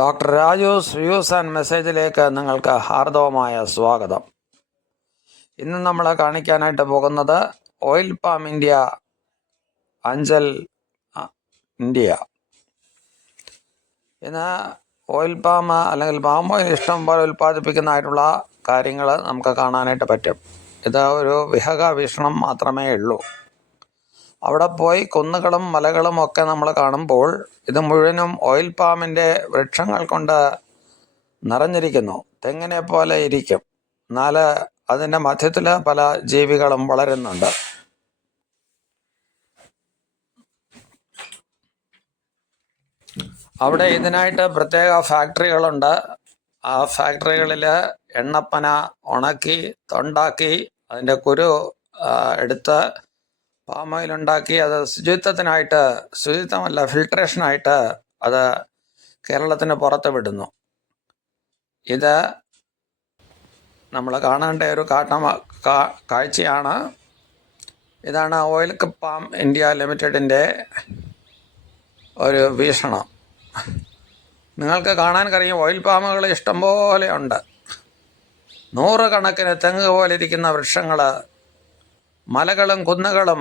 Doctor Raju views and മെസ്സേജിലേക്ക് നിങ്ങൾക്ക് ഹാർദവമായ സ്വാഗതം. ഇന്ന് നമ്മൾ കാണിക്കാനായിട്ട് പോകുന്നത് oil palm India Anchal India. ഇന്ന് ഓയിൽ പാം അല്ലെങ്കിൽ പാം ഓയിൽ ഇഷ്ടം പോലെ ഉൽപ്പാദിപ്പിക്കുന്നതായിട്ടുള്ള കാര്യങ്ങൾ നമുക്ക് കാണാനായിട്ട് പറ്റും. ഇത് ഒരു വിഹക വീക്ഷണം മാത്രമേ ഉള്ളൂ. അവിടെ പോയി കുന്നുകളും മലകളും ഒക്കെ നമ്മൾ കാണുമ്പോൾ ഇത് മുഴുവനും ഓയിൽ പാമിന്റെ വൃക്ഷങ്ങൾ കൊണ്ട് നിറഞ്ഞിരിക്കുന്നു. തെങ്ങിനെ പോലെ ഇരിക്കും. എന്നാൽ അതിന്റെ മധ്യത്തിൽ പല ജീവികളും വളരുന്നുണ്ട്. അവിടെ ഇതിനായിട്ട് പ്രത്യേക ഫാക്ടറികളുണ്ട്. ആ ഫാക്ടറികളിൽ എണ്ണപ്പന ഉണക്കി തൊണ്ടാക്കി അതിന്റെ കുരു എടുത്ത് പാം ഓയിൽ ഉണ്ടാക്കി അത് ശുചിത്വത്തിനായിട്ട് ശുചിത്വമല്ല ഫിൽട്രേഷനായിട്ട് അത് കേരളത്തിന് പുറത്ത് വിടുന്നു ഇത് നമ്മൾ കാണേണ്ട ഒരു കാട്ട കാഴ്ചയാണ്. ഇതാണ് ഓയിൽ പാം ഇന്ത്യ ലിമിറ്റഡിന്റെ ഒരു വീക്ഷണം. നിങ്ങൾക്ക് കാണാൻ കഴിയും ഓയിൽ പാമുകൾ ഇഷ്ടംപോലെ ഉണ്ട്. നൂറുകണക്കിന് തെങ്ങ് പോലെ ഇരിക്കുന്ന വൃക്ഷങ്ങൾ മലകളും കുന്നുകളും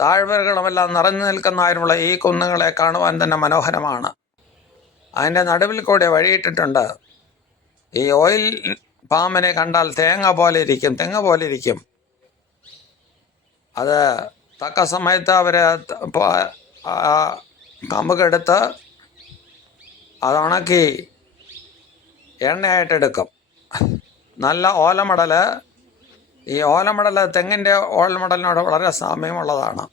താഴ്വരകളുമെല്ലാം നിറഞ്ഞു നിൽക്കുന്നതായിട്ടുള്ള ഈ കുന്നുകളെ കാണുവാൻ തന്നെ മനോഹരമാണ്. അതിന്റെ നടുവിൽ കൂടെ വഴിയിട്ടിട്ടുണ്ട്. ഈ ഓയിൽ പാമ്പിനെ കണ്ടാൽ തേങ്ങ പോലെ ഇരിക്കും തെങ്ങ പോലെ ഇരിക്കും. അത് തക്ക സമയത്ത് അവർ കമ്പുകെടുത്ത് അത് ഉണക്കി എണ്ണയായിട്ടെടുക്കും നല്ല ഓലമടൽ ഈ ഓലമടൽ തെങ്ങിന്റെ ഓലമടലിനോട് വളരെ സാമ്യമുള്ളതാണ്.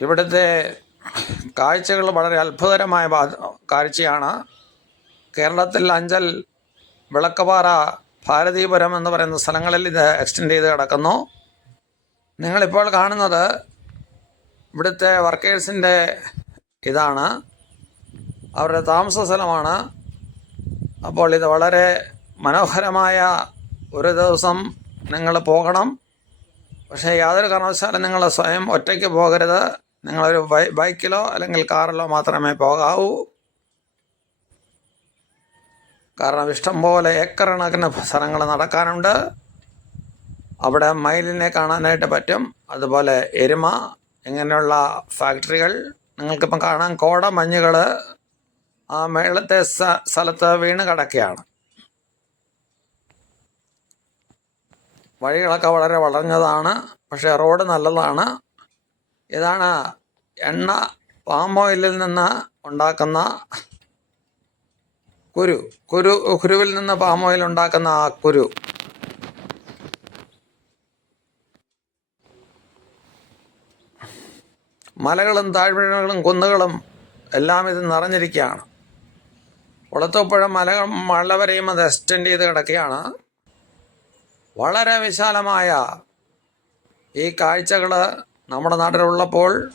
ഇവിടുത്തെ കാഴ്ചകൾ വളരെ അത്ഭുതകരമായ കാഴ്ചയാണ്. കേരളത്തിൽ അഞ്ചൽ വിളക്കപാറ ഭാരതീപുരം എന്ന് പറയുന്ന സ്ഥലങ്ങളിൽ ഇത് എക്സ്റ്റെൻഡ് ചെയ്ത് കിടക്കുന്നു. നിങ്ങളിപ്പോൾ കാണുന്നത് ഇവിടുത്തെ വർക്കേഴ്സിന്റെ ഇതാണ്. അവരുടെ താമസ സ്ഥലമാണ്. അപ്പോൾ ഇത് വളരെ മനോഹരമായ ഒരു ദിവസം നിങ്ങൾ പോകണം. പക്ഷേ യാതൊരു കാരണവശാലും നിങ്ങൾ സ്വയം ഒറ്റയ്ക്ക് പോകരുത്. നിങ്ങളൊരു ബൈക്കിലോ അല്ലെങ്കിൽ കാറിലോ മാത്രമേ പോകാവൂ. കാരണം ഇഷ്ടംപോലെ ഏക്കർ കണക്കിന് സ്ഥലങ്ങൾ നടക്കാനുണ്ട്. അവിടെ മയിലിനെ കാണാനായിട്ട് പറ്റും. അതുപോലെ എരുമ ഇങ്ങനെയുള്ള ഫാക്ടറികൾ. നിങ്ങൾക്കിപ്പം കാണാൻ കോട മഞ്ഞുകൾ ആ മേളത്തെ സ്ഥ- സ്ഥലത്ത് വീണ് കിടക്കുകയാണ്. വഴികളൊക്കെ വളരെ വളഞ്ഞതാണ് പക്ഷേ റോഡ് നല്ലതാണ്. ഇതാണ് എണ്ണ പാം ഓയിലിൽ നിന്ന് ഉണ്ടാക്കുന്ന കുരു. കുരു കുരുവിൽ നിന്ന് പാം ഓയിൽ ഉണ്ടാക്കുന്ന ആ കുരു. മലകളും താഴ്വരകളും കുന്നുകളും എല്ലാം ഇത് നിറഞ്ഞിരിക്കുകയാണ്. കുളത്തൂപ്പുഴ മല മല വരെയും അത് എക്സ്റ്റെൻഡ് ചെയ്ത് കിടക്കുകയാണ്. വളരെ വിശാലമായ ഈ കാഴ്ചകൾ നമ്മുടെ നാട്ടിലുള്ളപ്പോൾ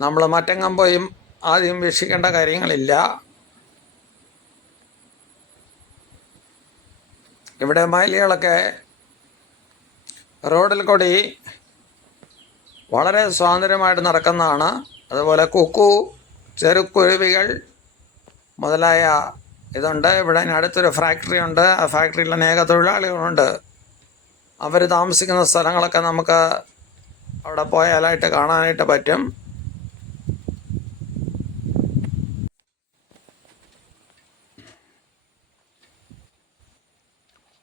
നമ്മൾ മറ്റെങ്ങും പോയും ആദ്യം വീക്ഷിക്കേണ്ട കാര്യങ്ങളില്ല. ഇവിടെ മയിലുകളൊക്കെ റോഡിൽ കൂടി വളരെ സ്വാതന്ത്ര്യമായിട്ട് നടക്കുന്നതാണ്. അതുപോലെ കുക്കു ചെറുക്കുരുവികൾ മുതലായ ഇതുണ്ട്. ഇവിടെ അടുത്തൊരു ഫാക്ടറി ഉണ്ട്. ആ ഫാക്ടറിയിൽ അനേക തൊഴിലാളികളുണ്ട്. അവർ താമസിക്കുന്ന സ്ഥലങ്ങളൊക്കെ നമുക്ക് അവിടെ പോയാലായിട്ട് കാണാനായിട്ട് പറ്റും.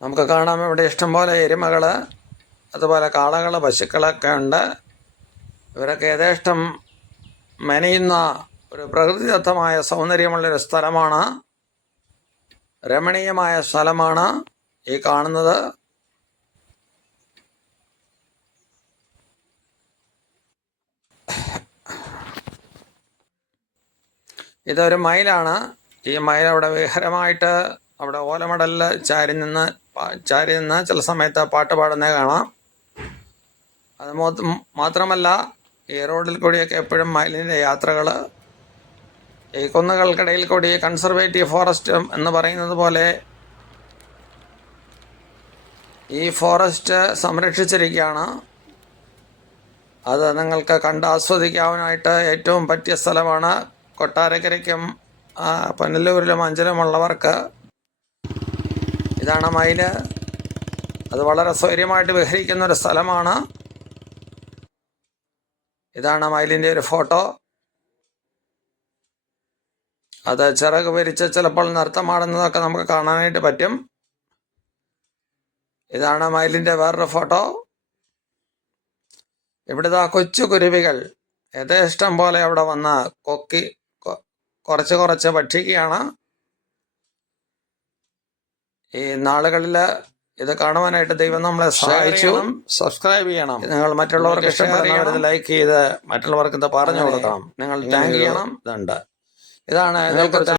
നമുക്ക് കാണാം ഇവിടെ ഇഷ്ടംപോലെ എരുമകൾ അതുപോലെ കാളകൾ പശുക്കളൊക്കെ ഉണ്ട്. ഇവരൊക്കെ യഥേഷ്ടം മെനയുന്ന ഒരു പ്രകൃതിദത്തമായ സൗന്ദര്യമുള്ളൊരു സ്ഥലമാണ്. രമണീയമായ സ്ഥലമാണ് ഈ കാണുന്നത്. ഇതൊരു മയിലാണ്. ഈ മയിൽ അവിടെ വിഹരമായിട്ട് അവിടെ ഓലമടലിൽ ചാരി നിന്ന് ചാരി നിന്ന് ചില സമയത്ത് പാട്ട് പാടുന്നത് കാണാം. അത് മാത്രമല്ല ഈ റോഡിൽ കൂടിയൊക്കെ എപ്പോഴും മയിലിന്റെ യാത്രകൾ ഈ കുന്നുകൾക്കിടയിൽ കൂടി കൺസർവേറ്റീവ് ഫോറസ്റ്റ് എന്ന് പറയുന്നത് പോലെ ഈ ഫോറസ്റ്റ് സംരക്ഷിച്ചിരിക്കുകയാണ്. അത് നിങ്ങൾക്ക് കണ്ട് ആസ്വദിക്കാവുന്നതായിട്ട് ഏറ്റവും പറ്റിയ സ്ഥലമാണ് കൊട്ടാരക്കരയ്ക്കും പനല്ലൂരിലും അഞ്ചലുമുള്ളവർക്ക്. ഇതാണ് മയിൽ. അത് വളരെ സ്വൈര്യമായിട്ട് വിഹരിക്കുന്ന ഒരു സ്ഥലമാണ്. ഇതാണ് മയിലിന്റെ ഒരു ഫോട്ടോ. അത് ചിറക് വിരിച്ച് ചിലപ്പോൾ നൃത്തമാടുന്നതൊക്കെ നമുക്ക് കാണാനായിട്ട് പറ്റും. ഇതാണ് മയിലിന്റെ വേറൊരു ഫോട്ടോ. ഇവിടുത്തെ ആ കൊച്ചു കുരുവികൾ യഥേഷ്ടം പോലെ അവിടെ വന്ന് കൊക്കി കുറച്ച് കുറച്ച് ഭക്ഷിക്കുകയാണ്. ഈ നാളുകളിൽ ഇത് കാണുവാനായിട്ട് ദൈവം നമ്മളെ സഹായിച്ചു. സബ്സ്ക്രൈബ് ചെയ്യണം. നിങ്ങൾ മറ്റുള്ളവർക്ക് ഇഷ്ടപ്പെടുന്നവർ ലൈക്ക് ചെയ്ത് മറ്റുള്ളവർക്ക് ഇത് പറഞ്ഞു കൊടുക്കണം. നിങ്ങൾ ടാങ്ക് ചെയ്യണം. ഇതുണ്ട്. ഇതാണ് ഇതിനെക്കുറിച്ച്